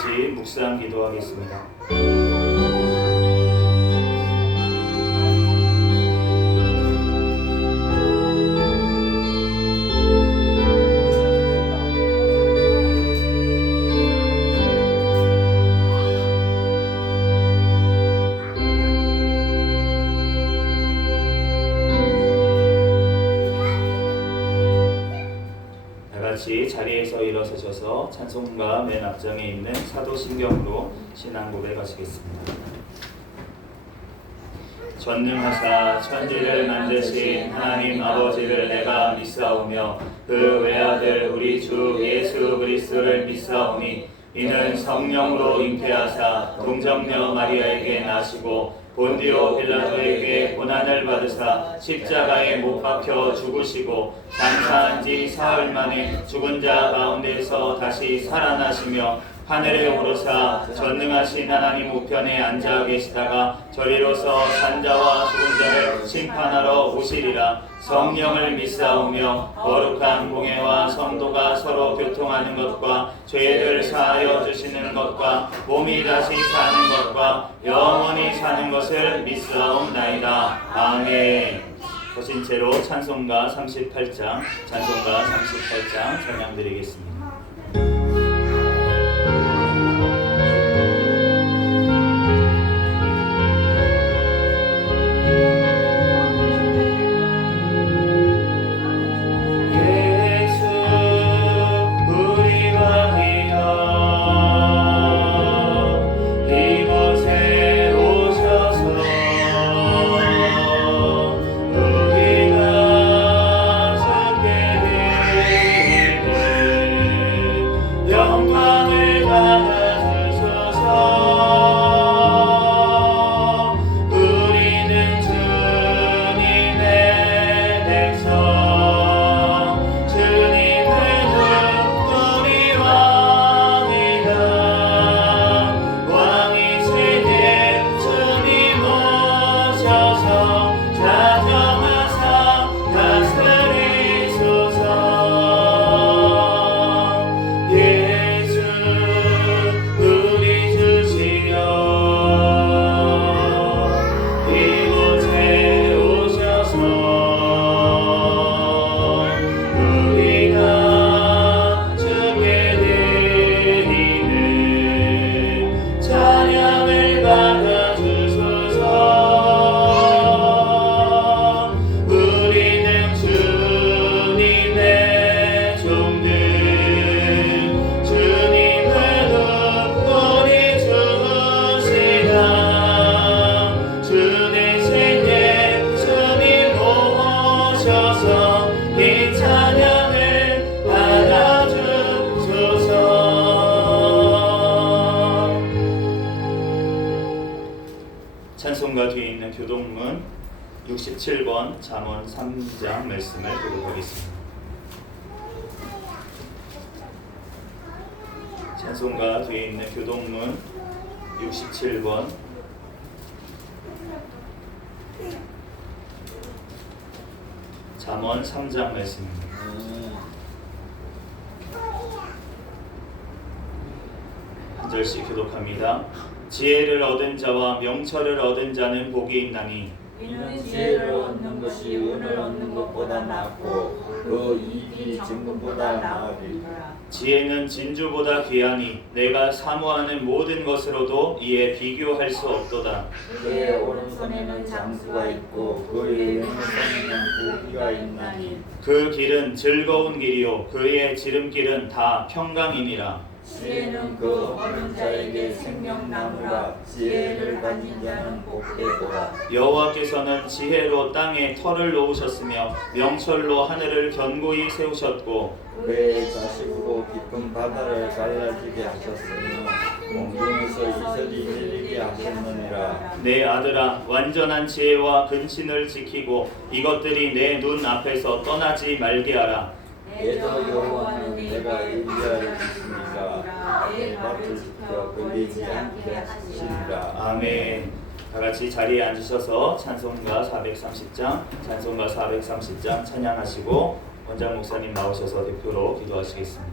같이 묵상 기도하겠습니다. 같이 자리에서 일어서셔서 찬송가 맨 앞장에 있는 사도신경으로 신앙 고백하시겠습니다. 전능하사 천지를 만드신 하나님 아버지를 내가 믿사오며 그 외아들 우리 주 예수 그리스도를 믿사오니 이는 성령으로 잉태하사 동정녀 마리아에게 나시고 본디오 빌라도에게 고난을 받으사 십자가에 못 박혀 죽으시고 장사한 지 사흘 만에 죽은 자 가운데서 다시 살아나시며 하늘에 오르사 전능하신 하나님 우편에 앉아 계시다가 저리로서 산자와 죽은 자를 심판하러 오시리라. 성령을 믿사오며 거룩한 공예와 성도가 서로 교통하는 것과 죄를 사하여 주시는 것과 몸이 다시 사는 것과 영원히 사는 것을 믿사옵나이다. 아멘. 거신 채로 찬송가 38장 찬양 드리겠습니다. 찬송가 뒤에 있는 교동문 67번 잠언 3장 말씀을 교독하겠습니다. 찬송가 뒤에 있는 교동문 67번 잠언 3장 말씀입니다. 한 절씩 교독합니다. 지혜를 얻은 자와 명철을 얻은 자는 복이 있나니 이는 지혜를 얻는 것이 은을 얻는 것보다 낫고 그 이익이 증거보다 나으리라. 지혜는 진주보다 귀하니 내가 사모하는 모든 것으로도 이에 비교할 수 없도다. 그의 오른손에는 장수가 있고 그의 왼손에는 부귀가 있나니 그 길은 즐거운 길이요 그의 지름길은 다 평강이니라. 지혜는 그 얻은 자에게 생명나무라. 지혜를 가진 자는 복되도다. 여호와께서는 지혜로 땅에 터를 놓으셨으며 명철로 하늘을 견고히 세우셨고 그의 자식으로 깊은 바다를 갈라지게 하셨으며 공중에서 이슬이 내리게 하셨느니라. 내 아들아 완전한 지혜와 근신을 지키고 이것들이 내 눈 앞에서 떠나지 말게 하라. 애저 여호와는 내가 의지하였으니까 내 밭을 지켜 걸리지 않게 하시리라. 아멘. 다같이 자리에 앉으셔서 찬송가 430장 찬양하시고 원장 목사님 나오셔서 대표로 기도하시겠습니다.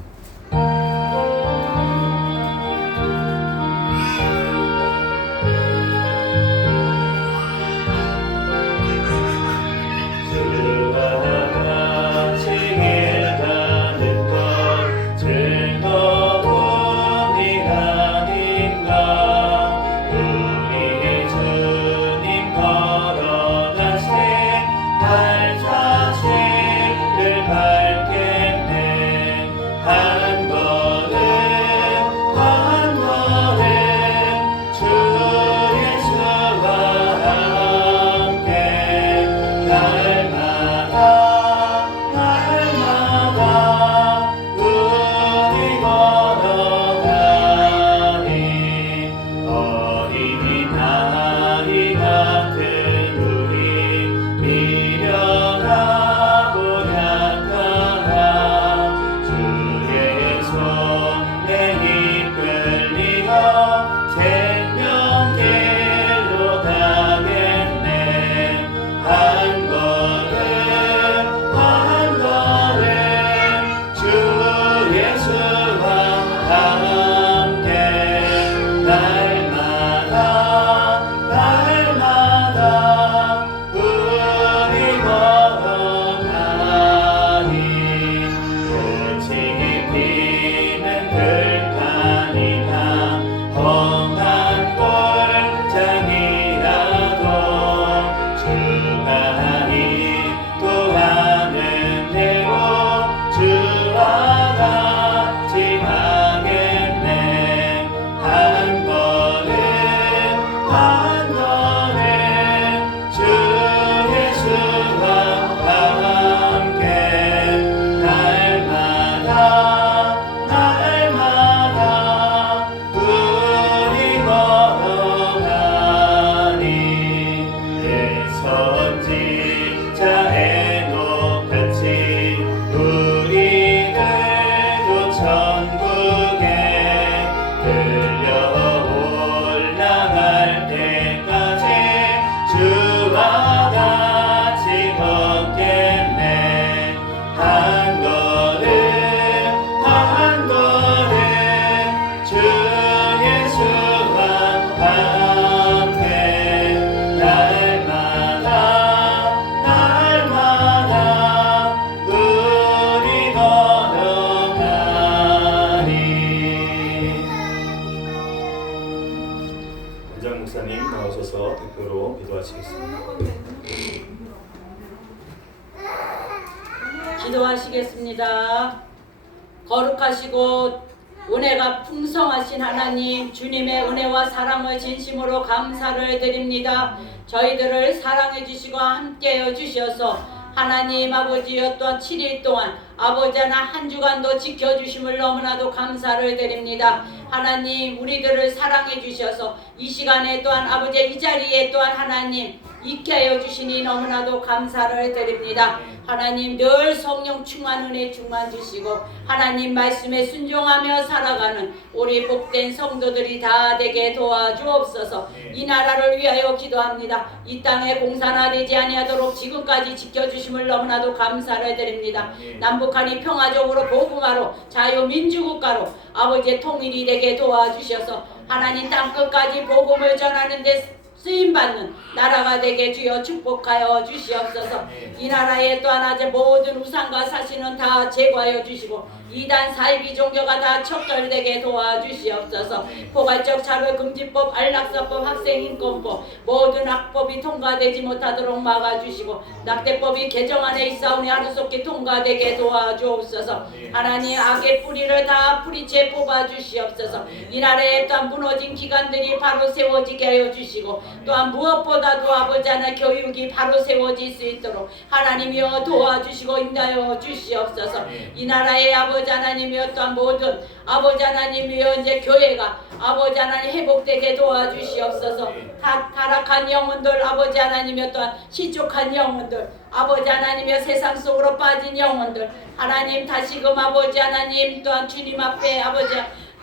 기도하시겠습니다. 거룩하시고 은혜가 풍성하신 하나님, 주님의 은혜와 사랑을 진심으로 감사를 드립니다. 저희들을 사랑해 주시고 함께해 주셔서 하나님 아버지여 또한 7일 동안 아버지 하나 한 주간도 지켜주심을 너무나도 감사를 드립니다. 하나님 우리들을 사랑해 주셔서 이 시간에 또한 아버지 이 자리에 또한 하나님 있게 하여 주시니 너무나도 감사를 드립니다. 하나님 늘 성령 충만 은혜 충만 주시고 하나님 말씀에 순종하며 살아가는 우리 복된 성도들이 다 되게 도와주옵소서. 이 나라를 위하여 기도합니다. 이 땅에 공산화 되지 아니하도록 지금까지 지켜주심을 너무나도 감사를 드립니다. 남북한이 평화적으로 복음화로 자유민주국가로 아버지의 통일이 되게 도와주셔서 하나님 땅끝까지 복음을 전하는 데 쓰임받는 나라가 되게 주여 축복하여 주시옵소서. 이 나라에 또한 아주 모든 우상과 사신은 다 제거하여 주시고 이단 사이비 종교가 다 척결되게 도와주시옵소서. 포괄적 차별금지법, 안락사법, 학생인권법 모든 악법이 통과되지 못하도록 막아주시고 낙태법이 개정안에 있사오니 하루속히 통과되게 도와주옵소서. 하나님 악의 뿌리를 다 뿌리채 뽑아주시옵소서. 이 나라에 또한 무너진 기관들이 바로 세워지게 하여 주시고 또한 무엇보다도 아버지 하나 교육이 바로 세워질 수 있도록 하나님이여 도와주시고 인도하여 주시옵소서. 이 나라의 아버지 하나님이여 또한 모든 아버지 하나님이여 이제 교회가 아버지 하나님 회복되게 도와주시옵소서. 타락한 영혼들 아버지 하나님이여 또한 시족한 영혼들 아버지 하나님이여 세상 속으로 빠진 영혼들 하나님 다시금 아버지 하나님 또한 주님 앞에 아버지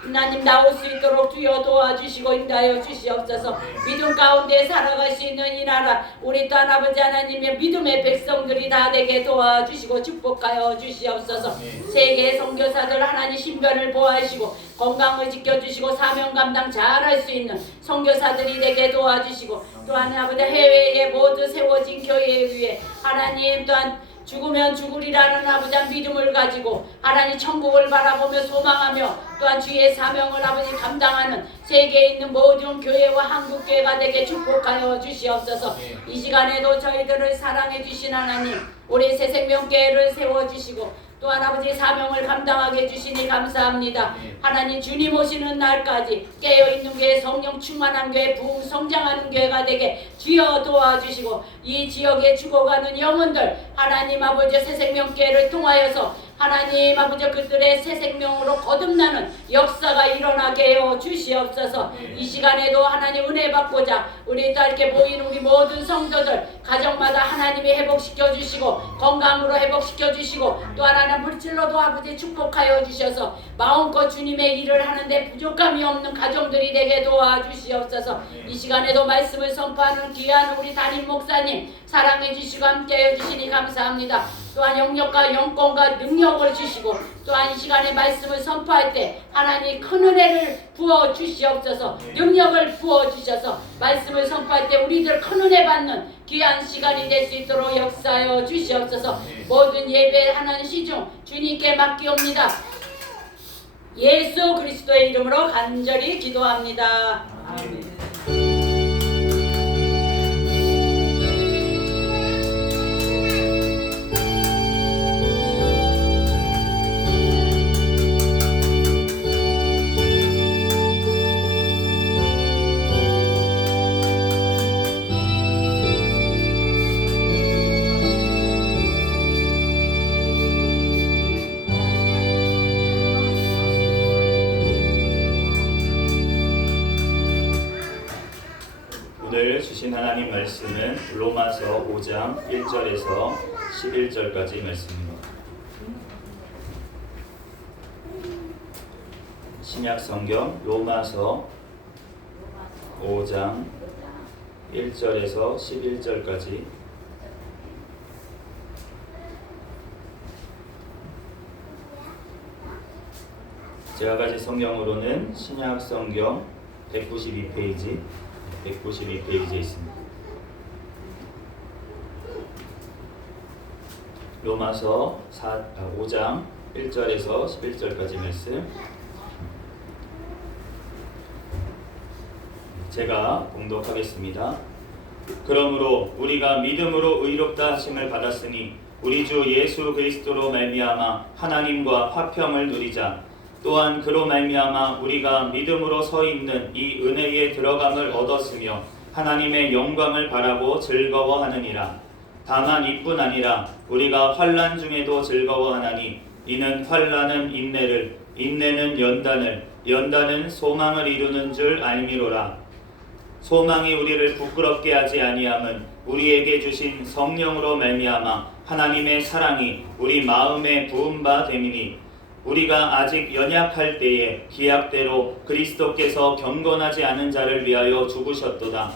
하나님 나올 수 있도록 주여 도와주시고 인도하여 주시옵소서. 믿음 가운데 살아갈 수 있는 이 나라 우리 또한 아버지 하나님의 믿음의 백성들이 다 되게 도와주시고 축복하여 주시옵소서. 세계 선교사들 하나님 신변을 보호하시고 건강을 지켜주시고 사명 감당 잘할 수 있는 선교사들이 되게 도와주시고 또한 아버지 해외에 모두 세워진 교회에 위해 하나님 또한 죽으면 죽으리라는 아버지 믿음을 가지고 하나님 천국을 바라보며 소망하며 또한 주의 사명을 아버지 감당하는 세계에 있는 모든 교회와 한국교회가 되게 축복하여 주시옵소서. 이 시간에도 저희들을 사랑해 주신 하나님 우리 새생명교회를 세워주시고 또한 아버지 사명을 감당하게 해주시니 감사합니다. 하나님 주님 오시는 날까지 깨어있는 교회 성령 충만한 교회 부흥 성장하는 교회가 되게 주여 도와주시고 이 지역에 죽어가는 영혼들 하나님 아버지 새생명교회를 통하여서 하나님 아버지 그들의 새 생명으로 거듭나는 역사가 일어나게 하여 주시옵소서. 이 시간에도 하나님 은혜 받고자 우리 다 이렇게 모인 우리 모든 성도들 가정마다 하나님이 회복시켜 주시고 건강으로 회복시켜 주시고 또 하나는 물질로도 아버지 축복하여 주셔서 마음껏 주님의 일을 하는데 부족함이 없는 가정들이 되게 도와주시옵소서. 이 시간에도 말씀을 선포하는 귀한 우리 담임 목사님 사랑해 주시고 함께해 주시니 감사합니다. 또한 영역과 영권과 능력을 주시고 또한 이 시간에 말씀을 선포할 때 하나님 큰 은혜를 부어 주시옵소서. 능력을 부어 주셔서 말씀을 선포할 때 우리들 큰 은혜 받는 귀한 시간이 될 수 있도록 역사하여 주시옵소서. 모든 예배 하나님 시중 주님께 맡기옵니다. 예수 그리스도의 이름으로 간절히 기도합니다. 아멘. 오늘 주신 하나님 말씀은 로마서 5장 1절에서 11절까지 말씀입니다. 신약 성경 로마서 5장 1절에서 11절까지 제가 가진 성경으로는 신약 성경 192페이지에 있습니다. 로마서 5장 1절에서 11절까지 말씀 제가 봉독하겠습니다. 그러므로 우리가 믿음으로 의롭다 하심을 받았으니 우리 주 예수 그리스도로 말미암아 하나님과 화평을 누리자. 또한 그로 말미암아 우리가 믿음으로 서 있는 이 은혜에 들어감을 얻었으며 하나님의 영광을 바라고 즐거워하느니라. 다만 이뿐 아니라 우리가 환난 중에도 즐거워하나니 이는 환난은 인내를, 인내는 연단을, 연단은 소망을 이루는 줄 알미로라. 소망이 우리를 부끄럽게 하지 아니함은 우리에게 주신 성령으로 말미암아 하나님의 사랑이 우리 마음에 부은 바 됨이니 우리가 아직 연약할 때에 기약대로 그리스도께서 경건하지 않은 자를 위하여 죽으셨도다.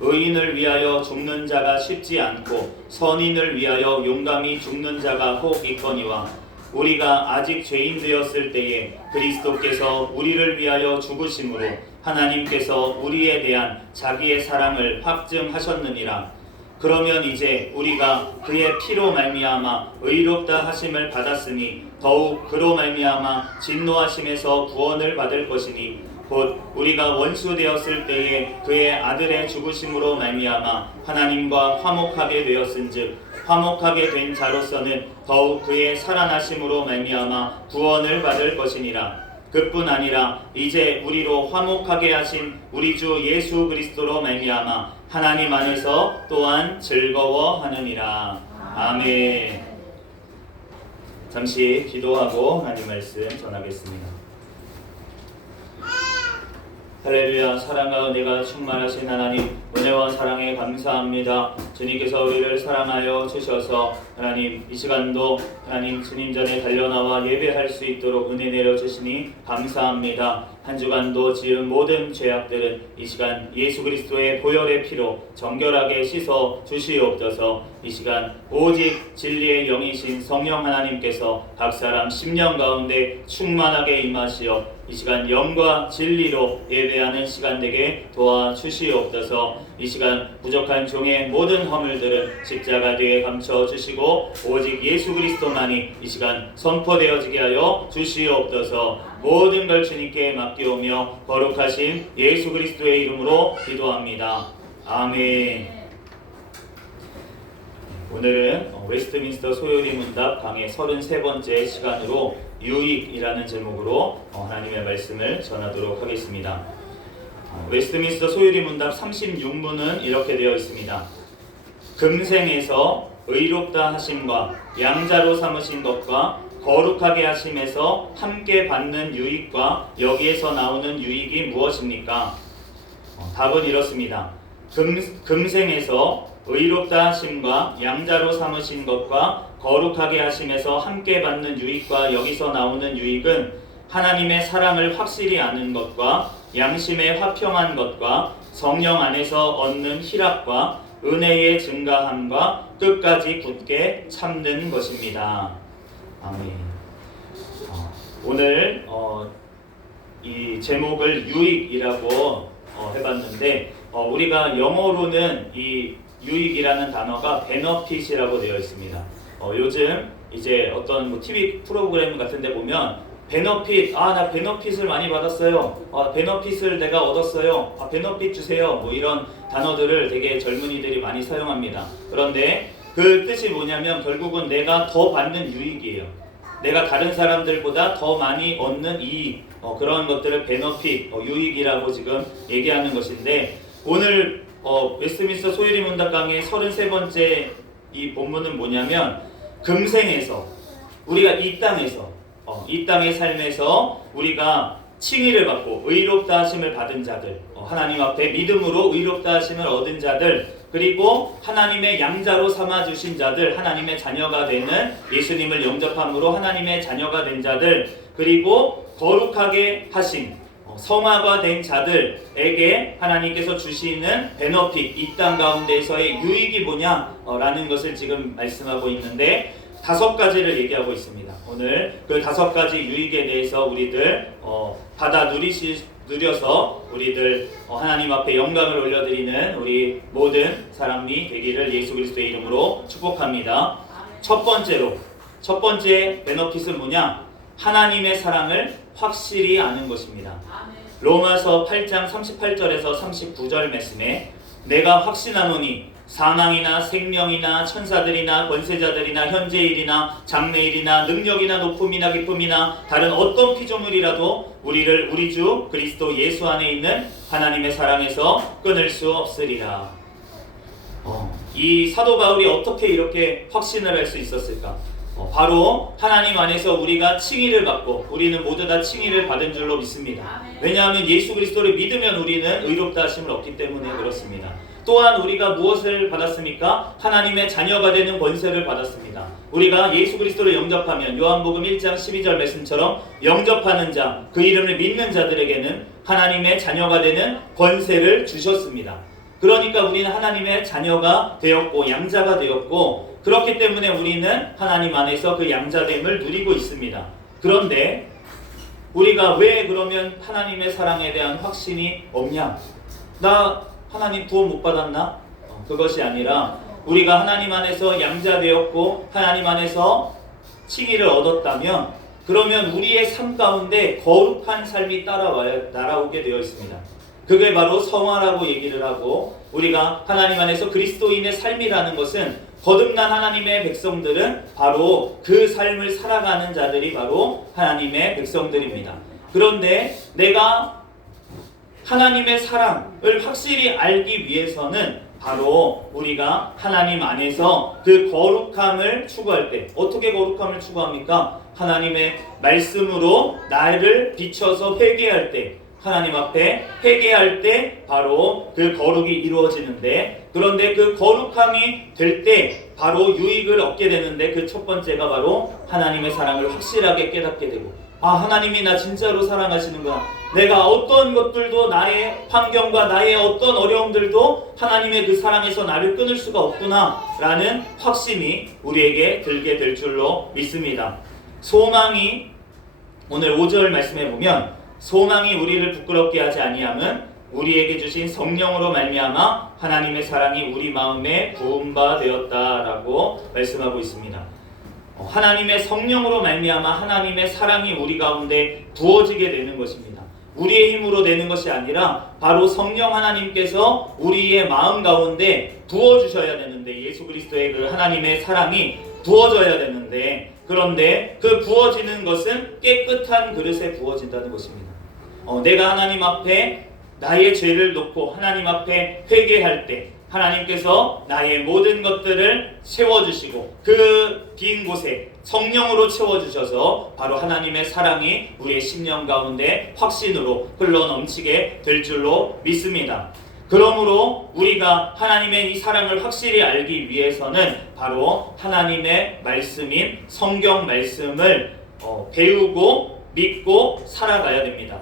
의인을 위하여 죽는 자가 쉽지 않고 선인을 위하여 용감히 죽는 자가 혹 있거니와 우리가 아직 죄인 되었을 때에 그리스도께서 우리를 위하여 죽으심으로 하나님께서 우리에 대한 자기의 사랑을 확증하셨느니라. 그러면 이제 우리가 그의 피로 말미암아 의롭다 하심을 받았으니 더욱 그로 말미암아 진노하심에서 구원을 받을 것이니 곧 우리가 원수 되었을 때에 그의 아들의 죽으심으로 말미암아 하나님과 화목하게 되었은즉 화목하게 된 자로서는 더욱 그의 살아나심으로 말미암아 구원을 받을 것이니라. 그뿐 아니라 이제 우리로 화목하게 하신 우리 주 예수 그리스도로 말미암아 하나님 안에서 또한 즐거워하느니라. 아멘. 잠시 기도하고 하나님 말씀 전하겠습니다. 할렐루야. 사랑과 은혜가 충만하신 하나님, 은혜와 사랑에 감사합니다. 주님께서 우리를 사랑하여 주셔서 하나님 이 시간도 하나님 주님 전에 달려나와 예배할 수 있도록 은혜 내려주시니 감사합니다. 한 주간도 지은 모든 죄악들은 이 시간 예수 그리스도의 보혈의 피로 정결하게 씻어 주시옵소서. 이 시간 오직 진리의 영이신 성령 하나님께서 각 사람 심령 가운데 충만하게 임하시어 이 시간 영과 진리로 예배하는 시간 되게 도와주시옵소서. 이 시간 부족한 종의 모든 허물들은 십자가 뒤에 감춰주시고 오직 예수 그리스도만이 이 시간 선포되어지게 하여 주시옵소서. 모든 걸 주님께 맡기오며 거룩하신 예수 그리스도의 이름으로 기도합니다. 아멘. 오늘은 웨스트민스터 소요리 문답 강의 33번째 시간으로 유익이라는 제목으로 하나님의 말씀을 전하도록 하겠습니다. 웨스트민스터 소요리 문답 36문은 이렇게 되어 있습니다. 금생에서 의롭다 하심과 양자로 삼으신 것과 거룩하게 하심에서 함께 받는 유익과 여기에서 나오는 유익이 무엇입니까? 답은 이렇습니다. 금생에서 의롭다 하심과 양자로 삼으신 것과 거룩하게 하심에서 함께 받는 유익과 여기서 나오는 유익은 하나님의 사랑을 확실히 아는 것과 양심의 화평한 것과 성령 안에서 얻는 희락과 은혜의 증가함과 끝까지 굳게 참는 것입니다. 아멘. 오늘 이 제목을 유익이라고 해봤는데 우리가 영어로는 이 유익이라는 단어가 베너핏이라고 되어 있습니다. 요즘 이제 어떤 TV 프로그램 같은데 보면 베너핏, 나 베너핏을 많이 받았어요. 베너핏을 내가 얻었어요. 베너핏 주세요. 뭐 이런 단어들을 되게 젊은이들이 많이 사용합니다. 그런데 그 뜻이 뭐냐면 결국은 내가 더 받는 유익이에요. 내가 다른 사람들보다 더 많이 얻는 이익, 그런 것들을 베너핏, 유익이라고 지금 얘기하는 것인데 오늘 웨스트민스터 소유리 문답 강의 33번째 이 본문은 뭐냐면 금생에서 우리가 이 땅의 삶에서 우리가 칭의를 받고 의롭다 하심을 받은 자들, 하나님 앞에 믿음으로 의롭다 하심을 얻은 자들, 그리고 하나님의 양자로 삼아주신 자들, 하나님의 자녀가 되는 예수님을 영접함으로 하나님의 자녀가 된 자들, 그리고 거룩하게 하심, 성화가 된 자들에게 하나님께서 주시는 베너핏, 이 땅 가운데서의 유익이 뭐냐라는 것을 지금 말씀하고 있는데 5가지를 얘기하고 있습니다. 오늘 그 5가지 유익에 대해서 우리들 받아 누려서 우리들 하나님 앞에 영광을 올려드리는 우리 모든 사람이 되기를 예수 그리스도의 이름으로 축복합니다. 첫 번째 베너핏은 뭐냐? 하나님의 사랑을 확실히 아는 것입니다. 로마서 8장 38절에서 39절 말씀에 내가 확신하노니 사망이나 생명이나 천사들이나 권세자들이나 현재일이나 장래일이나 능력이나 높음이나 기쁨이나 다른 어떤 피조물이라도 우리를 우리 주 그리스도 예수 안에 있는 하나님의 사랑에서 끊을 수 없으리라. 이 사도 바울이 어떻게 이렇게 확신을 할 수 있었을까? 바로 하나님 안에서 우리가 칭의를 받고 우리는 모두 다 칭의를 받은 줄로 믿습니다. 왜냐하면 예수 그리스도를 믿으면 우리는 의롭다 하심을 얻기 때문에 그렇습니다. 또한 우리가 무엇을 받았습니까? 하나님의 자녀가 되는 권세를 받았습니다. 우리가 예수 그리스도를 영접하면 요한복음 1장 12절 말씀처럼 영접하는 자, 그 이름을 믿는 자들에게는 하나님의 자녀가 되는 권세를 주셨습니다. 그러니까 우리는 하나님의 자녀가 되었고 양자가 되었고 그렇기 때문에 우리는 하나님 안에서 그 양자됨을 누리고 있습니다. 그런데 우리가 왜 그러면 하나님의 사랑에 대한 확신이 없냐? 나 하나님 구원 못 받았나? 그것이 아니라 우리가 하나님 안에서 양자되었고 하나님 안에서 칭의를 얻었다면 그러면 우리의 삶 가운데 거룩한 삶이 날아오게 되어 있습니다. 그게 바로 성화라고 얘기를 하고 우리가 하나님 안에서 그리스도인의 삶이라는 것은 거듭난 하나님의 백성들은 바로 그 삶을 살아가는 자들이 바로 하나님의 백성들입니다. 그런데 내가 하나님의 사랑을 확실히 알기 위해서는 바로 우리가 하나님 안에서 그 거룩함을 추구할 때 어떻게 거룩함을 추구합니까? 하나님의 말씀으로 나를 비춰서 회개할 때 하나님 앞에 회개할 때 바로 그 거룩이 이루어지는데 그런데 그 거룩함이 될 때 바로 유익을 얻게 되는데 그 첫 번째가 바로 하나님의 사랑을 확실하게 깨닫게 되고 하나님이 나 진짜로 사랑하시는구나. 내가 어떤 것들도 나의 환경과 나의 어떤 어려움들도 하나님의 그 사랑에서 나를 끊을 수가 없구나 라는 확신이 우리에게 들게 될 줄로 믿습니다. 소망이 오늘 5절 말씀해 보면 소망이 우리를 부끄럽게 하지 아니함은 우리에게 주신 성령으로 말미암아 하나님의 사랑이 우리 마음에 부은 바 되었다라고 말씀하고 있습니다. 하나님의 성령으로 말미암아 하나님의 사랑이 우리 가운데 부어지게 되는 것입니다. 우리의 힘으로 되는 것이 아니라 바로 성령 하나님께서 우리의 마음 가운데 부어주셔야 되는데 예수 그리스도의 그 하나님의 사랑이 부어져야 되는데 그런데 그 부어지는 것은 깨끗한 그릇에 부어진다는 것입니다. 내가 하나님 앞에 나의 죄를 놓고 하나님 앞에 회개할 때 하나님께서 나의 모든 것들을 채워주시고 그 빈 곳에 성령으로 채워주셔서 바로 하나님의 사랑이 우리의 심령 가운데 확신으로 흘러넘치게 될 줄로 믿습니다. 그러므로 우리가 하나님의 이 사랑을 확실히 알기 위해서는 바로 하나님의 말씀인 성경 말씀을 배우고 믿고 살아가야 됩니다.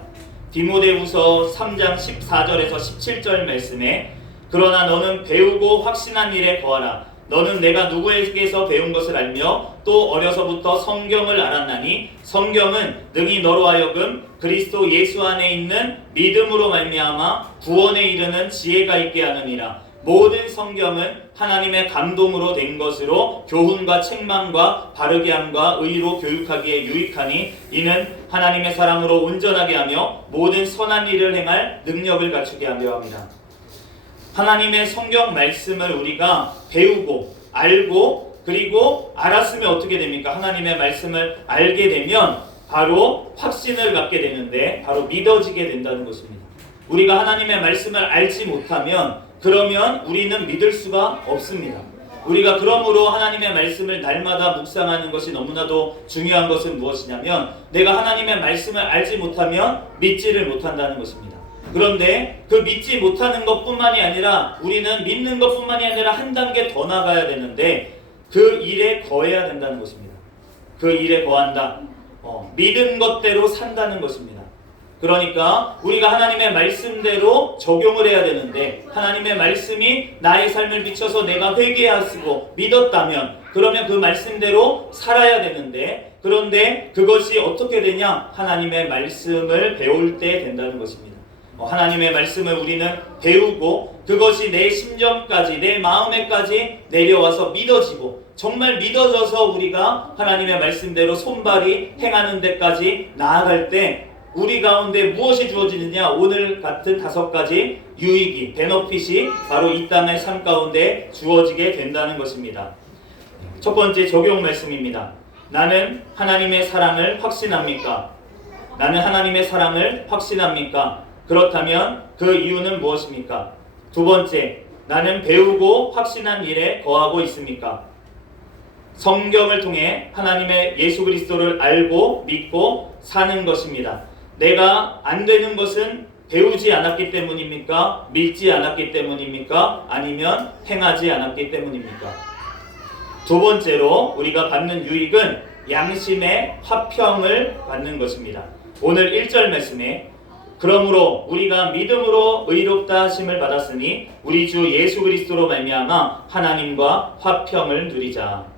디모데후서 3장 14절에서 17절 말씀에 그러나 너는 배우고 확신한 일에 거하라. 너는 내가 누구에게서 배운 것을 알며 또 어려서부터 성경을 알았나니 성경은 능히 너로 하여금 그리스도 예수 안에 있는 믿음으로 말미암아 구원에 이르는 지혜가 있게 하느니라. 모든 성경은 하나님의 감동으로 된 것으로 교훈과 책망과 바르게 함과 의로 교육하기에 유익하니 이는 하나님의 사람으로 온전하게 하며 모든 선한 일을 행할 능력을 갖추게 하려 합니다. 하나님의 성경 말씀을 우리가 배우고 알고 그리고 알았으면 어떻게 됩니까? 하나님의 말씀을 알게 되면 바로 확신을 갖게 되는데 바로 믿어지게 된다는 것입니다. 우리가 하나님의 말씀을 알지 못하면 그러면 우리는 믿을 수가 없습니다. 우리가 그러므로 하나님의 말씀을 날마다 묵상하는 것이 너무나도 중요한 것은 무엇이냐면 내가 하나님의 말씀을 알지 못하면 믿지를 못한다는 것입니다. 그런데 그 믿지 못하는 것뿐만이 아니라 우리는 믿는 것뿐만이 아니라 한 단계 더 나가야 되는데 그 일에 거해야 된다는 것입니다. 그 일에 거한다. 믿은 것대로 산다는 것입니다. 그러니까 우리가 하나님의 말씀대로 적용을 해야 되는데 하나님의 말씀이 나의 삶을 비춰서 내가 회개하시고 믿었다면 그러면 그 말씀대로 살아야 되는데 그런데 그것이 어떻게 되냐? 하나님의 말씀을 배울 때 된다는 것입니다. 하나님의 말씀을 우리는 배우고 그것이 내 심정까지 내 마음에까지 내려와서 믿어지고 정말 믿어져서 우리가 하나님의 말씀대로 손발이 행하는 데까지 나아갈 때 우리 가운데 무엇이 주어지느냐? 오늘 같은 5가지 유익이, 베너핏이 바로 이 땅의 삶 가운데 주어지게 된다는 것입니다. 첫 번째 적용 말씀입니다. 나는 하나님의 사랑을 확신합니까? 나는 하나님의 사랑을 확신합니까? 그렇다면 그 이유는 무엇입니까? 두 번째, 나는 배우고 확신한 일에 거하고 있습니까? 성경을 통해 하나님의 예수 그리스도를 알고 믿고 사는 것입니다. 내가 안 되는 것은 배우지 않았기 때문입니까? 믿지 않았기 때문입니까? 아니면 행하지 않았기 때문입니까? 두 번째로 우리가 받는 유익은 양심의 화평을 받는 것입니다. 오늘 1절 말씀에 그러므로 우리가 믿음으로 의롭다 하심을 받았으니 우리 주 예수 그리스도로 말미암아 하나님과 화평을 누리자.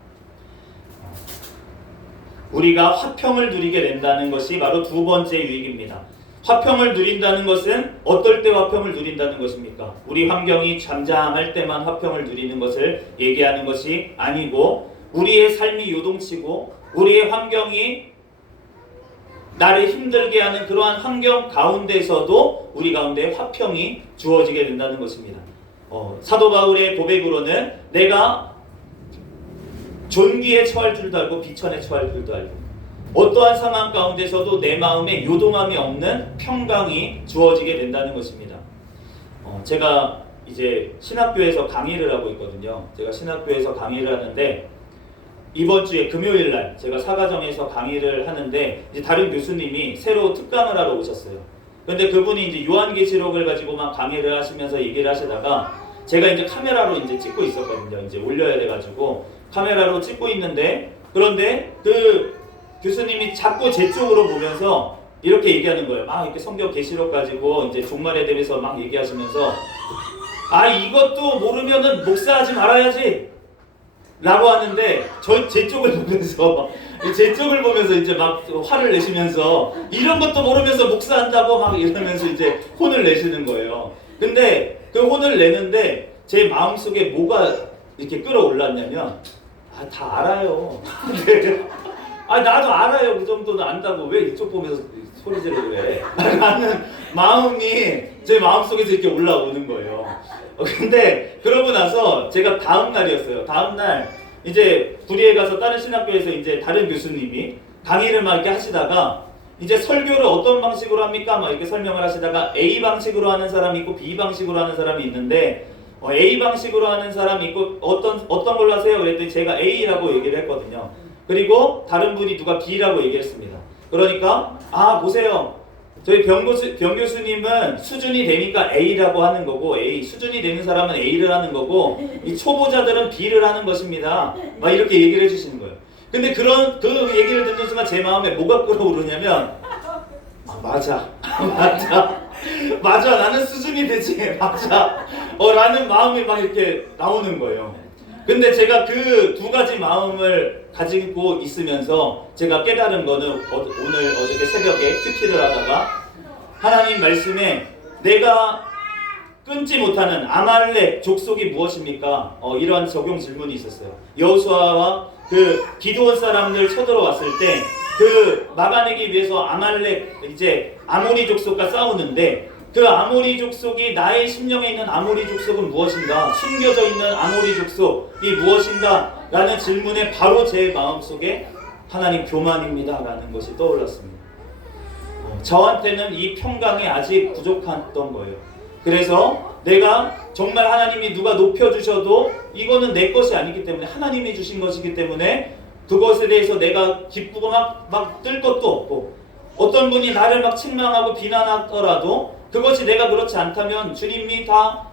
우리가 화평을 누리게 된다는 것이 바로 두 번째 유익입니다. 화평을 누린다는 것은 어떨 때 화평을 누린다는 것입니까? 우리 환경이 잠잠할 때만 화평을 누리는 것을 얘기하는 것이 아니고 우리의 삶이 요동치고 우리의 환경이 나를 힘들게 하는 그러한 환경 가운데서도 우리 가운데 화평이 주어지게 된다는 것입니다. 사도 바울의 고백으로는 내가 존귀에 처할 줄도 알고 비천에 처할 줄도 알고 어떠한 상황 가운데서도 내 마음에 요동함이 없는 평강이 주어지게 된다는 것입니다. 제가 이제 신학교에서 강의를 하고 있거든요. 제가 신학교에서 강의를 하는데 이번 주에 금요일 날 제가 사가정에서 강의를 하는데 이제 다른 교수님이 새로 특강을 하러 오셨어요. 근데 그분이 이제 요한계시록을 가지고 막 강의를 하시면서 얘기를 하시다가 제가 이제 카메라로 이제 찍고 있었거든요. 이제 올려야 돼가지고 카메라로 찍고 있는데 그런데 그 교수님이 자꾸 제 쪽으로 보면서 이렇게 얘기하는 거예요. 막 이렇게 성경 계시록 가지고 이제 종말에 대해서 막 얘기하시면서 이것도 모르면은 목사하지 말아야지 라고 하는데 제 쪽을 보면서 이제 막 화를 내시면서 이런 것도 모르면서 목사한다고 막 이러면서 이제 혼을 내시는 거예요. 근데 그 혼을 내는데 제 마음속에 뭐가 이렇게 끌어올랐냐면 다 알아요. 나도 알아요. 그 정도는 안다고 왜 이쪽 보면서 소리 지르고 그래? 라는 마음이 제 마음속에서 이렇게 올라오는 거예요. 근데 그러고 나서 제가 다음 날이었어요. 다음 날 이제 구리에 가서 다른 신학교에서 이제 다른 교수님이 강의를 막 이렇게 하시다가 이제 설교를 어떤 방식으로 합니까? 막 이렇게 설명을 하시다가 A 방식으로 하는 사람이 있고 B 방식으로 하는 사람이 있는데 A 방식으로 하는 사람이 있고 어떤 걸로 하세요? 그랬더니 제가 A라고 얘기를 했거든요. 그리고 다른 분이 누가 B라고 얘기했습니다. 그러니까 보세요. 저희 병 교수님은 수준이 되니까 A라고 하는 거고 수준이 되는 사람은 A를 하는 거고 이 초보자들은 B를 하는 것입니다. 막 이렇게 얘기를 해주시는 거예요. 근데 그 얘기를 듣는 순간 제 마음에 뭐가 끌어오르냐면 맞아 나는 수준이 되지 맞아 라는 마음이 막 이렇게 나오는 거예요. 근데 제가 그 두 가지 마음을 가지고 있으면서 제가 깨달은 거는 오늘 어저께 새벽에 큐티를 하다가 하나님 말씀에 내가 끊지 못하는 아말렉 족속이 무엇입니까? 이런 적용 질문이 있었어요. 여호수아와 그 기드온 사람들 쳐들어왔을 때 그 막아내기 위해서 아말렉 이제 아모리 족속과 싸우는데 그 아모리 족속이 나의 심령에 있는 아모리 족속은 무엇인가? 숨겨져 있는 아모리 족속이 무엇인가? 라는 질문에 바로 제 마음속에 하나님 교만입니다 라는 것이 떠올랐습니다. 저한테는 이 평강이 아직 부족했던 거예요. 그래서 내가 정말 하나님이 누가 높여주셔도 이거는 내 것이 아니기 때문에 하나님이 주신 것이기 때문에 그것에 대해서 내가 기쁘고 막 뜰 것도 없고 어떤 분이 나를 막 책망하고 비난하더라도 그것이 내가 그렇지 않다면 주님이 다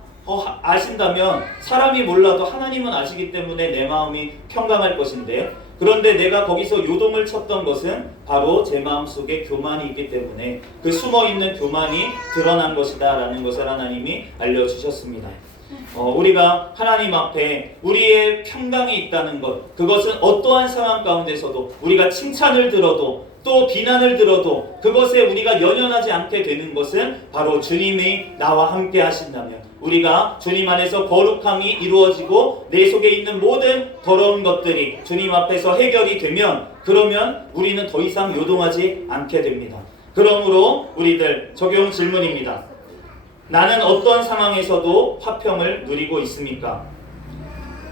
아신다면 사람이 몰라도 하나님은 아시기 때문에 내 마음이 평강할 것인데 그런데 내가 거기서 요동을 쳤던 것은 바로 제 마음속에 교만이 있기 때문에 그 숨어있는 교만이 드러난 것이다 라는 것을 하나님이 알려주셨습니다. 우리가 하나님 앞에 우리의 평강이 있다는 것 그것은 어떠한 상황 가운데서도 우리가 칭찬을 들어도 또 비난을 들어도 그것에 우리가 연연하지 않게 되는 것은 바로 주님이 나와 함께 하신다면 우리가 주님 안에서 거룩함이 이루어지고 내 속에 있는 모든 더러운 것들이 주님 앞에서 해결이 되면 그러면 우리는 더 이상 요동하지 않게 됩니다. 그러므로 우리들 적용 질문입니다. 나는 어떤 상황에서도 화평을 누리고 있습니까?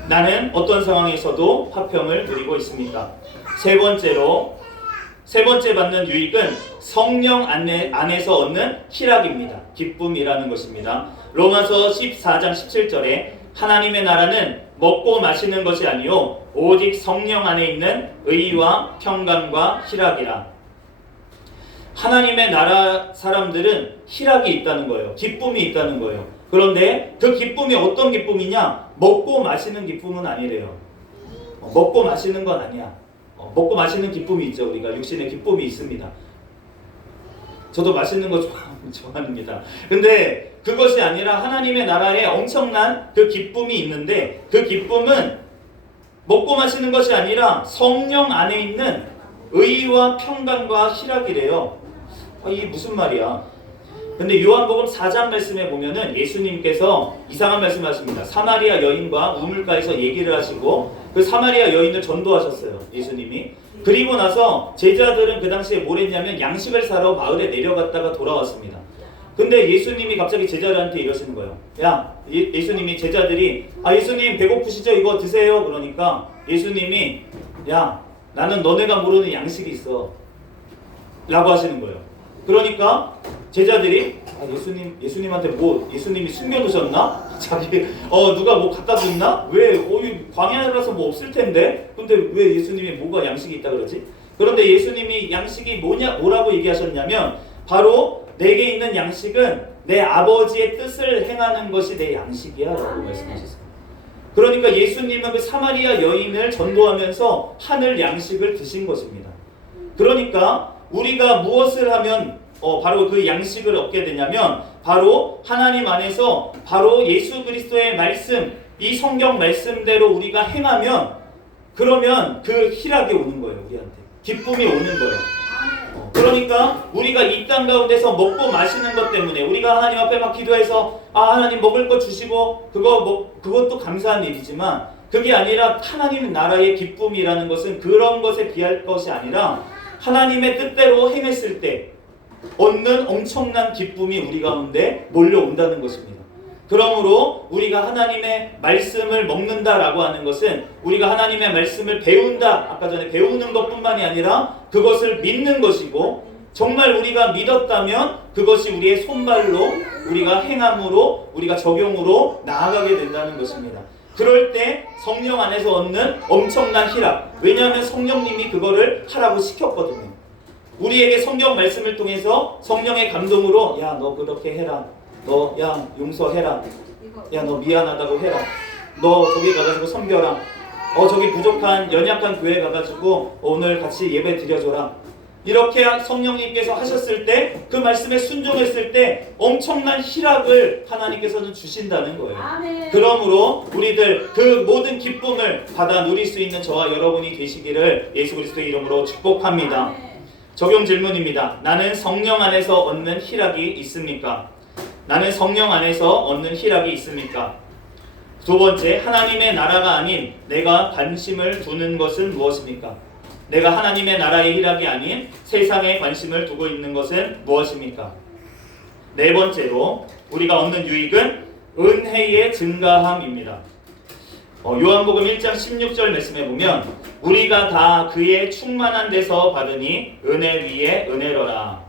나는 어떤 상황에서도 화평을 누리고 있습니까? 세 번째 받는 유익은 성령 안에서 얻는 희락입니다. 기쁨이라는 것입니다. 로마서 14장 17절에 하나님의 나라는 먹고 마시는 것이 아니요 오직 성령 안에 있는 의와 평강과 희락이라. 하나님의 나라 사람들은 희락이 있다는 거예요. 기쁨이 있다는 거예요. 그런데 그 기쁨이 어떤 기쁨이냐? 먹고 마시는 기쁨은 아니래요. 먹고 마시는 건 아니야. 먹고 마시는 기쁨이 있죠. 우리가 육신의 기쁨이 있습니다. 저도 맛있는 거 좋아합니다. 근데 그것이 아니라 하나님의 나라에 엄청난 그 기쁨이 있는데 그 기쁨은 먹고 마시는 것이 아니라 성령 안에 있는 의와 평강과 희락이래요. 이게 무슨 말이야? 근데 요한복음 4장 말씀에 보면은 예수님께서 이상한 말씀하십니다. 사마리아 여인과 우물가에서 얘기를 하시고 그 사마리아 여인을 전도하셨어요. 예수님이. 그리고 나서 제자들은 그 당시에 뭘 했냐면 양식을 사러 마을에 내려갔다가 돌아왔습니다. 근데 예수님이 갑자기 제자들한테 이러시는 거예요. 야, 예수님이 제자들이 예수님 배고프시죠? 이거 드세요. 그러니까 예수님이 야, 나는 너네가 모르는 양식이 있어 라고 하시는 거예요. 그러니까 제자들이 예수님한테 예수님이 숨겨두셨나? 누가 뭐 갖다 줬나? 왜 광야라서 뭐 없을 텐데? 근데 왜 예수님이 뭐가 양식이 있다 그러지? 그런데 예수님이 양식이 뭐라고 얘기하셨냐면 바로 내게 있는 양식은 내 아버지의 뜻을 행하는 것이 내 양식이야 라고 말씀하셨어요. 그러니까 예수님은 그 사마리아 여인을 전도하면서 하늘 양식을 드신 것입니다. 그러니까 우리가 무엇을 하면 바로 그 양식을 얻게 되냐면 바로 하나님 안에서 바로 예수 그리스도의 말씀, 이 성경 말씀대로 우리가 행하면 그러면 그 희락이 오는 거예요. 우리한테 기쁨이 오는 거예요. 그러니까 우리가 이 땅 가운데서 먹고 마시는 것 때문에 우리가 하나님 앞에 막 기도해서 하나님 먹을 거 주시고 그것도 감사한 일이지만 그게 아니라 하나님 나라의 기쁨이라는 것은 그런 것에 비할 것이 아니라 하나님의 뜻대로 행했을 때 얻는 엄청난 기쁨이 우리 가운데 몰려온다는 것입니다. 그러므로 우리가 하나님의 말씀을 먹는다라고 하는 것은 우리가 하나님의 말씀을 배운다, 아까 전에 배우는 것뿐만이 아니라 그것을 믿는 것이고 정말 우리가 믿었다면 그것이 우리의 손발로 우리가 행함으로 우리가 적용으로 나아가게 된다는 것입니다. 그럴 때 성령 안에서 얻는 엄청난 희락. 왜냐하면 성령님이 그거를 하라고 시켰거든요. 우리에게 성경 말씀을 통해서 성령의 감동으로 야, 너 그렇게 해라. 너 야, 용서해라. 야, 너 미안하다고 해라. 너 저기 가가지고 섬겨라. 저기 부족한 연약한 교회 가가지고 오늘 같이 예배 드려줘라. 이렇게 성령님께서 하셨을 때 그 말씀에 순종했을 때 엄청난 희락을 하나님께서는 주신다는 거예요. 아멘. 그러므로 우리들 그 모든 기쁨을 받아 누릴 수 있는 저와 여러분이 되시기를 예수 그리스도의 이름으로 축복합니다. 아멘. 적용 질문입니다. 나는 성령 안에서 얻는 희락이 있습니까? 나는 성령 안에서 얻는 희락이 있습니까? 두 번째, 하나님의 나라가 아닌 내가 관심을 두는 것은 무엇입니까? 내가 하나님의 나라의 희락이 아닌 세상에 관심을 두고 있는 것은 무엇입니까? 네 번째로 우리가 얻는 유익은 은혜의 증가함입니다. 요한복음 1장 16절 말씀에 보면 우리가 다 그의 충만한 데서 받으니 은혜 위에 은혜로라.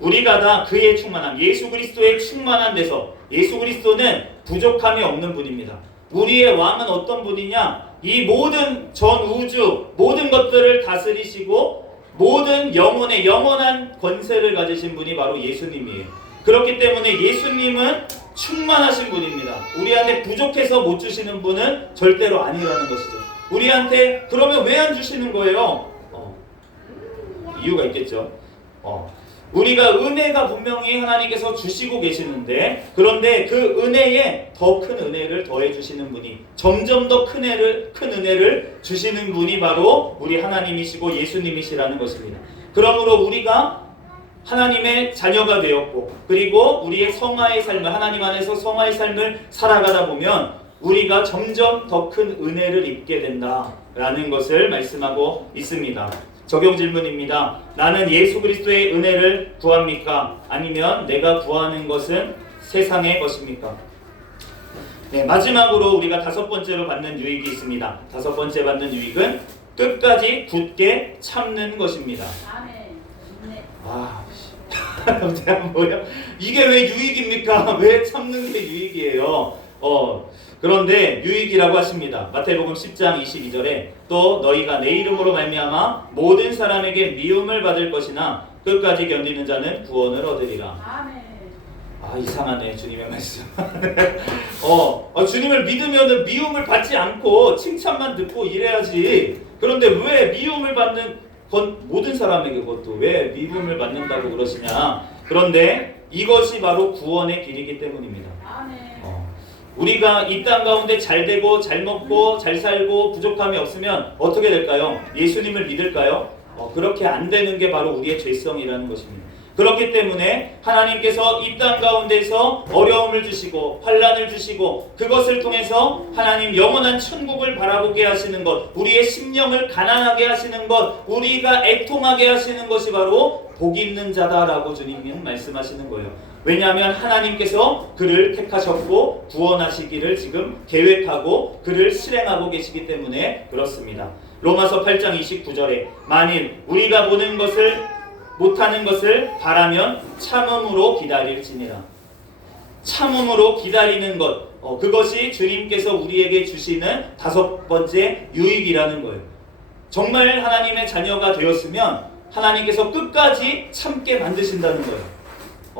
우리가 다 그의 충만함, 예수 그리스도의 충만한 데서, 예수 그리스도는 부족함이 없는 분입니다. 우리의 왕은 어떤 분이냐? 이 모든 전 우주 모든 것들을 다스리시고 모든 영혼의 영원한 권세를 가지신 분이 바로 예수님이에요. 그렇기 때문에 예수님은 충만하신 분입니다. 우리한테 부족해서 못 주시는 분은 절대로 아니라는 것이죠. 우리한테 그러면 왜 안 주시는 거예요? 이유가 있겠죠. 우리가 은혜가 분명히 하나님께서 주시고 계시는데 그런데 그 은혜에 더 큰 은혜를 더해 주시는 분이 점점 더 큰 은혜를 주시는 분이 바로 우리 하나님이시고 예수님이시라는 것입니다. 그러므로 우리가 하나님의 자녀가 되었고 그리고 우리의 성화의 삶을 하나님 안에서 성화의 삶을 살아가다 보면 우리가 점점 더 큰 은혜를 입게 된다라는 것을 말씀하고 있습니다. 적용 질문입니다. 나는 예수 그리스도의 은혜를 구합니까? 아니면 내가 구하는 것은 세상의 것입니까? 네, 마지막으로 우리가 5번째로 받는 유익이 있습니다. 5번째 받는 유익은 끝까지 굳게 참는 것입니다. 뭐야? 이게 왜 유익입니까? 왜 참는 게 유익이에요? 그런데 유익이라고 하십니다. 마태복음 10장 22절에 또 너희가 내 이름으로 말미암아 모든 사람에게 미움을 받을 것이나 끝까지 견디는 자는 구원을 얻으리라. 이상하네 주님의 말씀. 주님을 믿으면은 미움을 받지 않고 칭찬만 듣고 이래야지. 그런데 왜 미움을 받는 건 모든 사람에게 그것도 왜 미움을 받는다고 그러시냐? 그런데 이것이 바로 구원의 길이기 때문입니다. 우리가 이 땅 가운데 잘 되고 잘 먹고 잘 살고 부족함이 없으면 어떻게 될까요? 예수님을 믿을까요? 그렇게 안 되는 게 바로 우리의 죄성이라는 것입니다. 그렇기 때문에 하나님께서 이 땅 가운데서 어려움을 주시고 환난을 주시고 그것을 통해서 하나님 영원한 천국을 바라보게 하시는 것, 우리의 심령을 가난하게 하시는 것, 우리가 애통하게 하시는 것이 바로 복 있는 자다라고 주님은 말씀하시는 거예요. 왜냐하면 하나님께서 그를 택하셨고 구원하시기를 지금 계획하고 그를 실행하고 계시기 때문에 그렇습니다. 로마서 8장 29절에 만일 우리가 못하는 것을 바라면 참음으로 기다릴지니라. 참음으로 기다리는 것, 그것이 주님께서 우리에게 주시는 5번째 유익이라는 거예요. 정말 하나님의 자녀가 되었으면 하나님께서 끝까지 참게 만드신다는 거예요.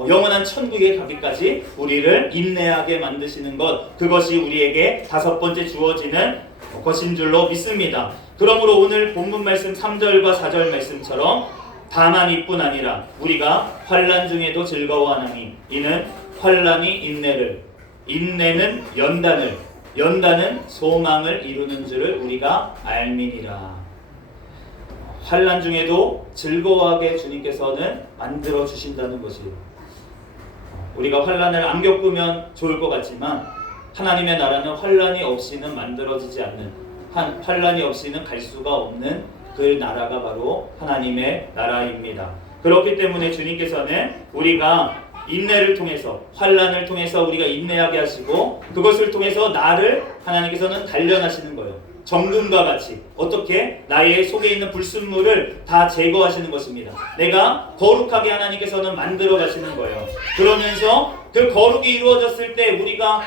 영원한 천국에 가기까지 우리를 인내하게 만드시는 것, 그것이 우리에게 5번째 주어지는 것인 줄로 믿습니다. 그러므로 오늘 본문 말씀 3절과 4절 말씀처럼 다만 이뿐 아니라 우리가 환난 중에도 즐거워하나니 이는 환난이 인내를, 인내는 연단을, 연단은 소망을 이루는 줄을 우리가 알미니라. 환난 중에도 즐거워하게 주님께서는 만들어 주신다는 것이에요. 우리가 환난을 안 겪으면 좋을 것 같지만 하나님의 나라는 환난이 없이는 만들어지지 않는, 환난이 없이는 갈 수가 없는 그 나라가 바로 하나님의 나라입니다. 그렇기 때문에 주님께서는 우리가 인내를 통해서, 환난을 통해서 우리가 인내하게 하시고 그것을 통해서 나를 하나님께서는 단련하시는 거예요. 정금과 같이 어떻게 나의 속에 있는 불순물을 다 제거하시는 것입니다. 내가 거룩하게 하나님께서는 만들어 가시는 거예요. 그러면서 그 거룩이 이루어졌을 때 우리가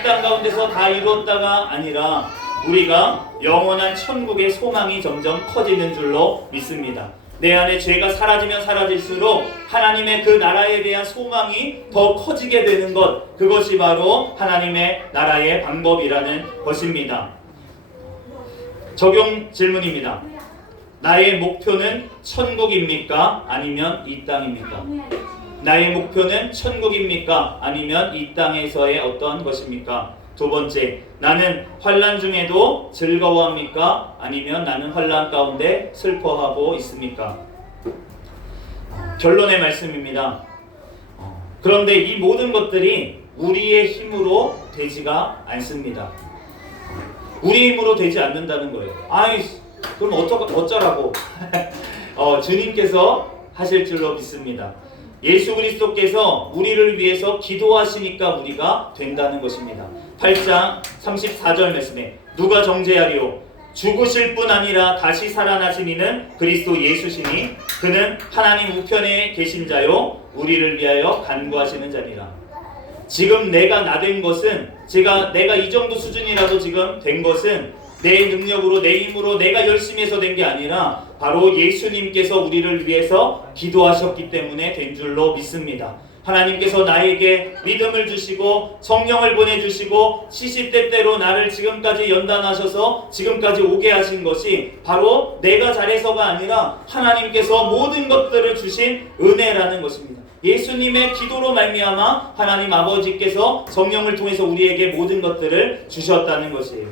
이 땅 가운데서 다 이루었다가 아니라 우리가 영원한 천국의 소망이 점점 커지는 줄로 믿습니다. 내 안에 죄가 사라지면 사라질수록 하나님의 그 나라에 대한 소망이 더 커지게 되는 것, 그것이 바로 하나님의 나라의 방법이라는 것입니다. 적용 질문입니다. 나의 목표는 천국입니까? 아니면 이 땅입니까? 나의 목표는 천국입니까? 아니면 이 땅에서의 어떤 것입니까? 2번째, 나는 환난 중에도 즐거워합니까? 아니면 나는 환난 가운데 슬퍼하고 있습니까? 결론의 말씀입니다. 그런데 이 모든 것들이 우리의 힘으로 되지가 않습니다. 우리 힘으로 되지 않는다는 거예요. 그럼 어쩌라고? 주님께서 하실 줄로 믿습니다. 예수 그리스도께서 우리를 위해서 기도하시니까 우리가 된다는 것입니다. 8장 34절 말씀에 누가 정죄하리요? 죽으실 뿐 아니라 다시 살아나신 이는 그리스도 예수시니 그는 하나님 우편에 계신 자요 우리를 위하여 간구하시는 자니라. 지금 내가 나된 것은, 내가 이 정도 수준이라도 지금 된 것은 내 능력으로, 내 힘으로, 내가 열심히 해서 된 게 아니라 바로 예수님께서 우리를 위해서 기도하셨기 때문에 된 줄로 믿습니다. 하나님께서 나에게 믿음을 주시고 성령을 보내주시고 시시때때로 나를 지금까지 연단하셔서 지금까지 오게 하신 것이 바로 내가 잘해서가 아니라 하나님께서 모든 것들을 주신 은혜라는 것입니다. 예수님의 기도로 말미암아 하나님 아버지께서 성령을 통해서 우리에게 모든 것들을 주셨다는 것이에요.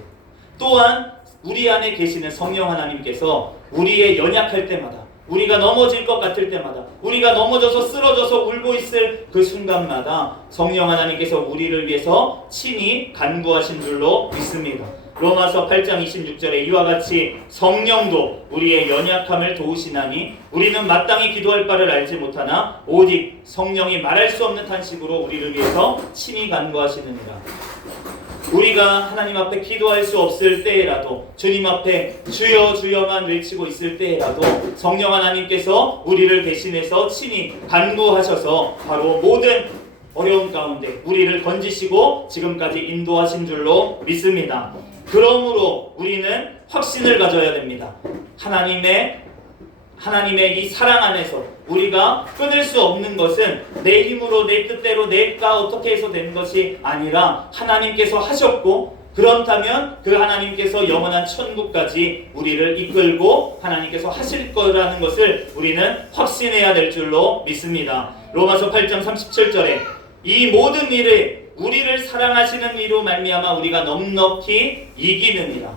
또한 우리 안에 계시는 성령 하나님께서 우리의 연약할 때마다, 우리가 넘어질 것 같을 때마다, 우리가 넘어져서 쓰러져서 울고 있을 그 순간마다 성령 하나님께서 우리를 위해서 친히 간구하신 줄로 믿습니다. 로마서 8장 26절에 이와 같이 성령도 우리의 연약함을 도우시나니 우리는 마땅히 기도할 바를 알지 못하나 오직 성령이 말할 수 없는 탄식으로 우리를 위해서 친히 간구하시느니라. 우리가 하나님 앞에 기도할 수 없을 때에라도 주님 앞에 주여 주여만 외치고 있을 때에라도 성령 하나님께서 우리를 대신해서 친히 간구하셔서 바로 모든 어려운 가운데 우리를 건지시고 지금까지 인도하신 줄로 믿습니다. 그러므로 우리는 확신을 가져야 됩니다. 하나님의 이 사랑 안에서 우리가 끊을 수 없는 것은 내 힘으로 내 뜻대로 내가 어떻게 해서 된 것이 아니라 하나님께서 하셨고, 그렇다면 그 하나님께서 영원한 천국까지 우리를 이끌고 하나님께서 하실 거라는 것을 우리는 확신해야 될 줄로 믿습니다. 로마서 8장 37절에 이 모든 일을 우리를 사랑하시는 이로 말미암아 우리가 넉넉히 이기느니라.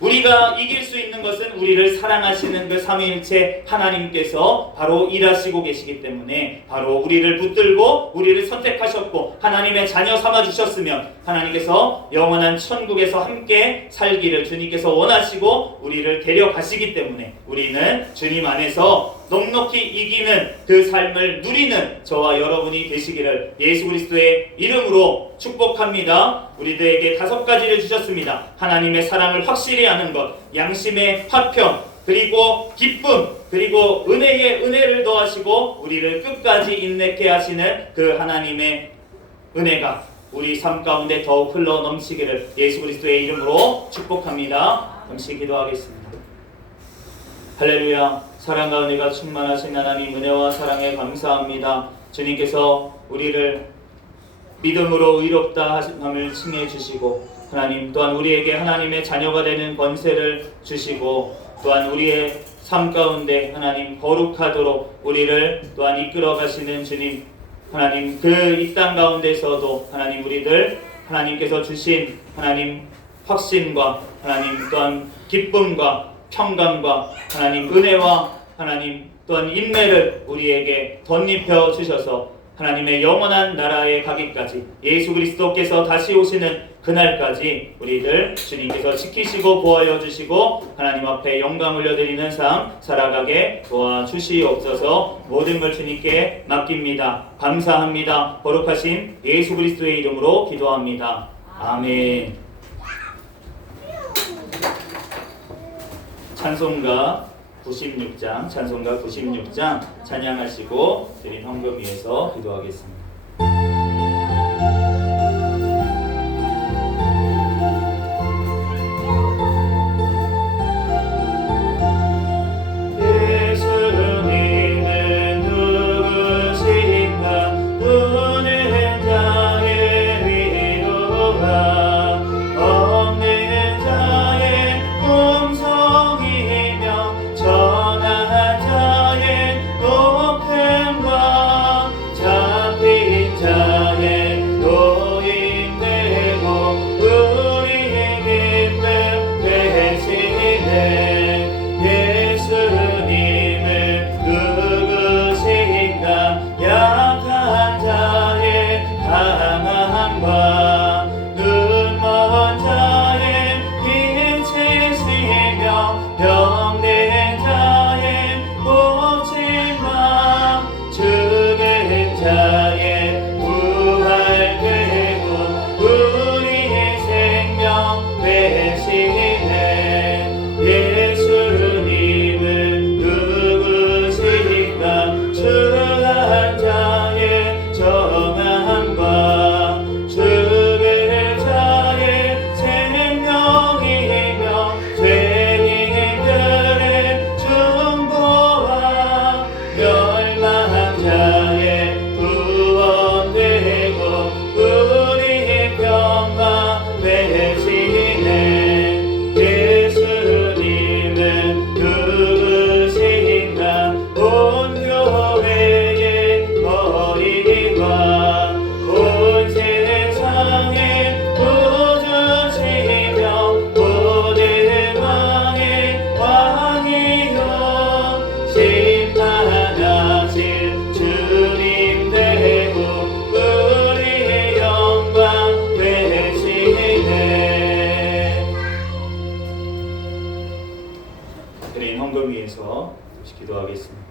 우리가 이길 수 있는 것은 우리를 사랑하시는 그 삼위일체 하나님께서 바로 일하시고 계시기 때문에, 바로 우리를 붙들고 우리를 선택하셨고 하나님의 자녀 삼아주셨으면 하나님께서 영원한 천국에서 함께 살기를 주님께서 원하시고 우리를 데려가시기 때문에 우리는 주님 안에서 넉넉히 이기는 그 삶을 누리는 저와 여러분이 되시기를 예수 그리스도의 이름으로 축복합니다. 우리들에게 5가지를 주셨습니다. 하나님의 사랑을 확실히 아는 것, 양심의 화평, 그리고 기쁨, 그리고 은혜에 은혜를 더하시고 우리를 끝까지 인내케 하시는 그 하나님의 은혜가 우리 삶 가운데 더욱 흘러 넘치기를 예수 그리스도의 이름으로 축복합니다. 잠시 기도하겠습니다. 할렐루야. 사랑과 은혜가 충만하신 하나님, 은혜와 사랑에 감사합니다. 주님께서 우리를 믿음으로 의롭다 함을 칭해 주시고, 하나님 또한 우리에게 하나님의 자녀가 되는 권세를 주시고, 또한 우리의 삶 가운데 하나님 거룩하도록 우리를 또한 이끌어 가시는 주님, 하나님 그 이 땅 가운데서도 하나님 우리들 하나님께서 주신 하나님 확신과 하나님 또한 기쁨과 평강과 하나님 은혜와 하나님 또한 인내를 우리에게 덧입혀 주셔서 하나님의 영원한 나라에 가기까지, 예수 그리스도께서 다시 오시는 그날까지 우리들 주님께서 지키시고 보호하여 주시고 하나님 앞에 영광 올려드리는 삶 살아가게 도와주시옵소서. 모든 걸 주님께 맡깁니다. 감사합니다. 거룩하신 예수 그리스도의 이름으로 기도합니다. 아멘. 찬송가 96장 찬양하시고 주님 헌금 위에서 기도하겠습니다. 잡히 기도하겠습니다.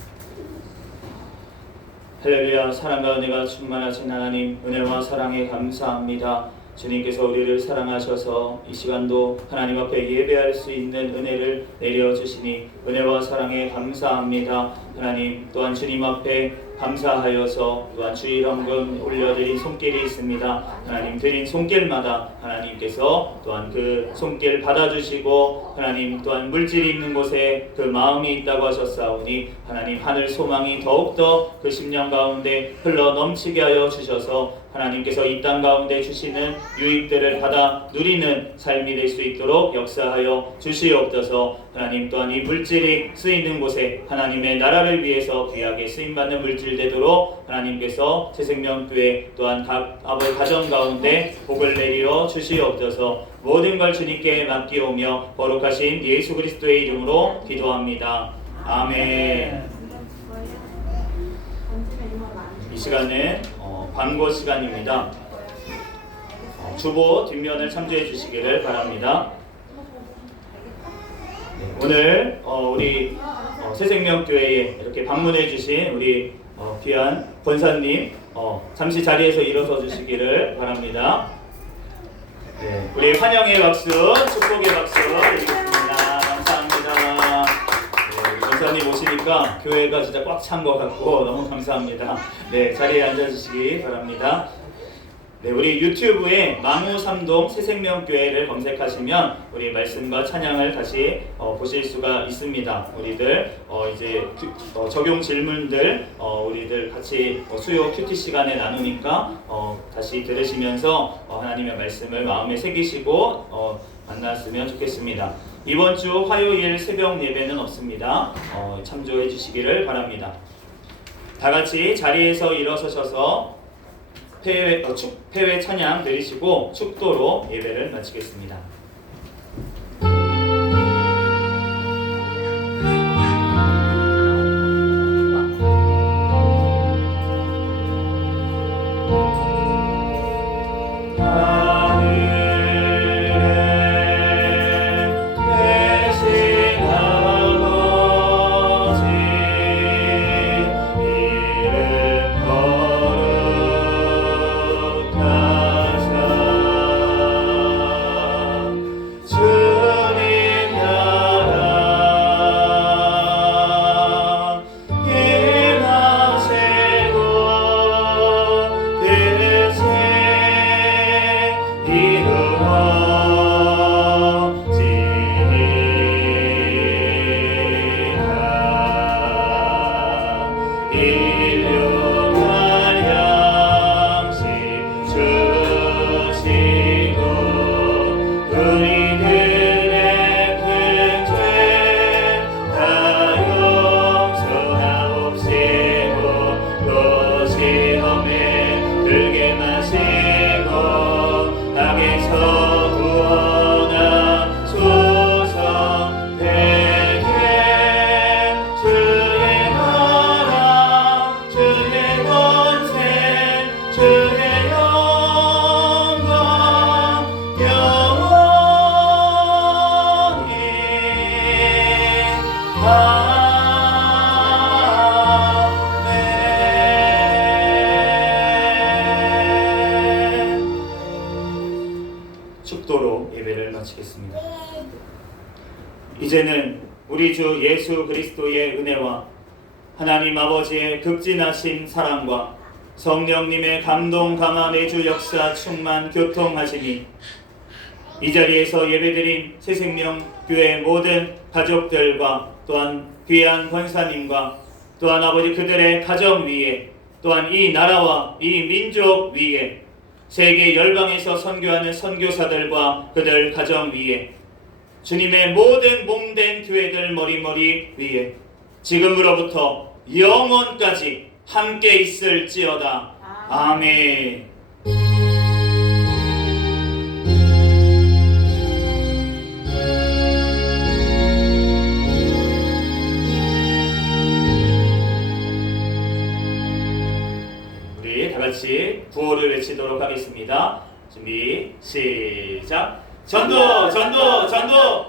할렐루야. 사랑과 은혜가 충만하신 하나님, 은혜와 사랑에 감사합니다. 주님께서 우리를 사랑하셔서 이 시간도 하나님 앞에 예배할 수 있는 은혜를 내려주시니 은혜와 사랑에 감사합니다. 하나님, 또한 주님 앞에 감사하여서 또한 주일헌금 올려드린 손길이 있습니다. 하나님, 드린 손길마다 하나님께서 또한 그 손길 받아주시고 하나님 또한 물질이 있는 곳에 그 마음이 있다고 하셨사오니 하나님, 하늘 소망이 더욱더 그 심령 가운데 흘러 넘치게 하여 주셔서 하나님께서 이 땅 가운데 주시는 유익들을 받아 누리는 삶이 될 수 있도록 역사하여 주시옵소서. 하나님, 또한 이 물질이 쓰이는 곳에 하나님의 나라를 위해서 귀하게 쓰임받는 물질 되도록 하나님께서 새생명교회 또한 각 아버지 가정 가운데 복을 내리어 주시옵소서. 모든 걸 주님께 맡기오며 거룩하신 예수 그리스도의 이름으로 기도합니다. 아멘. 이 시간은 광고 시간입니다. 주보 뒷면을 참조해 주시기를 바랍니다. 오늘 우리 새생명교회에 이렇게 방문해 주신 우리 귀한 권사님 잠시 자리에서 일어서 주시기를 바랍니다. 네, 우리 환영의 박수, 축복의 박수 드리겠습니다. 감사합니다. 네, 권사님 오시니까 교회가 진짜 꽉 찬 것 같고 너무 감사합니다. 네, 자리에 앉아주시기 바랍니다. 네, 우리 유튜브에 망우삼동 새생명교회를 검색하시면 우리 말씀과 찬양을 다시 보실 수가 있습니다. 우리들 이제 적용 질문들 우리들 같이 수요 큐티 시간에 나누니까 다시 들으시면서 하나님의 말씀을 마음에 새기시고 만났으면 좋겠습니다. 이번 주 화요일 새벽 예배는 없습니다. 참조해 주시기를 바랍니다. 다 같이 자리에서 일어서셔서 폐회 찬양 드리시고 축도로 예배를 마치겠습니다. 축도로 예배를 마치겠습니다. 이제는 우리 주 예수 그리스도의 은혜와 하나님 아버지의 극진하신 사랑과 성령님의 감동 감화 내주 역사 충만 교통하시니 이 자리에서 예배드린 새생명교회 모든 가족들과 또한 귀한 권사님과 또한 아버지 그들의 가정 위에 또한 이 나라와 이 민족 위에 세계 열방에서 선교하는 선교사들과 그들 가정 위에 주님의 모든 몸된 교회들 머리머리 위에 지금으로부터 영원까지 함께 있을지어다. 아멘. 우리 다 같이 구호를 외치도록 하겠습니다. 준비 시작. 전도 전도 전도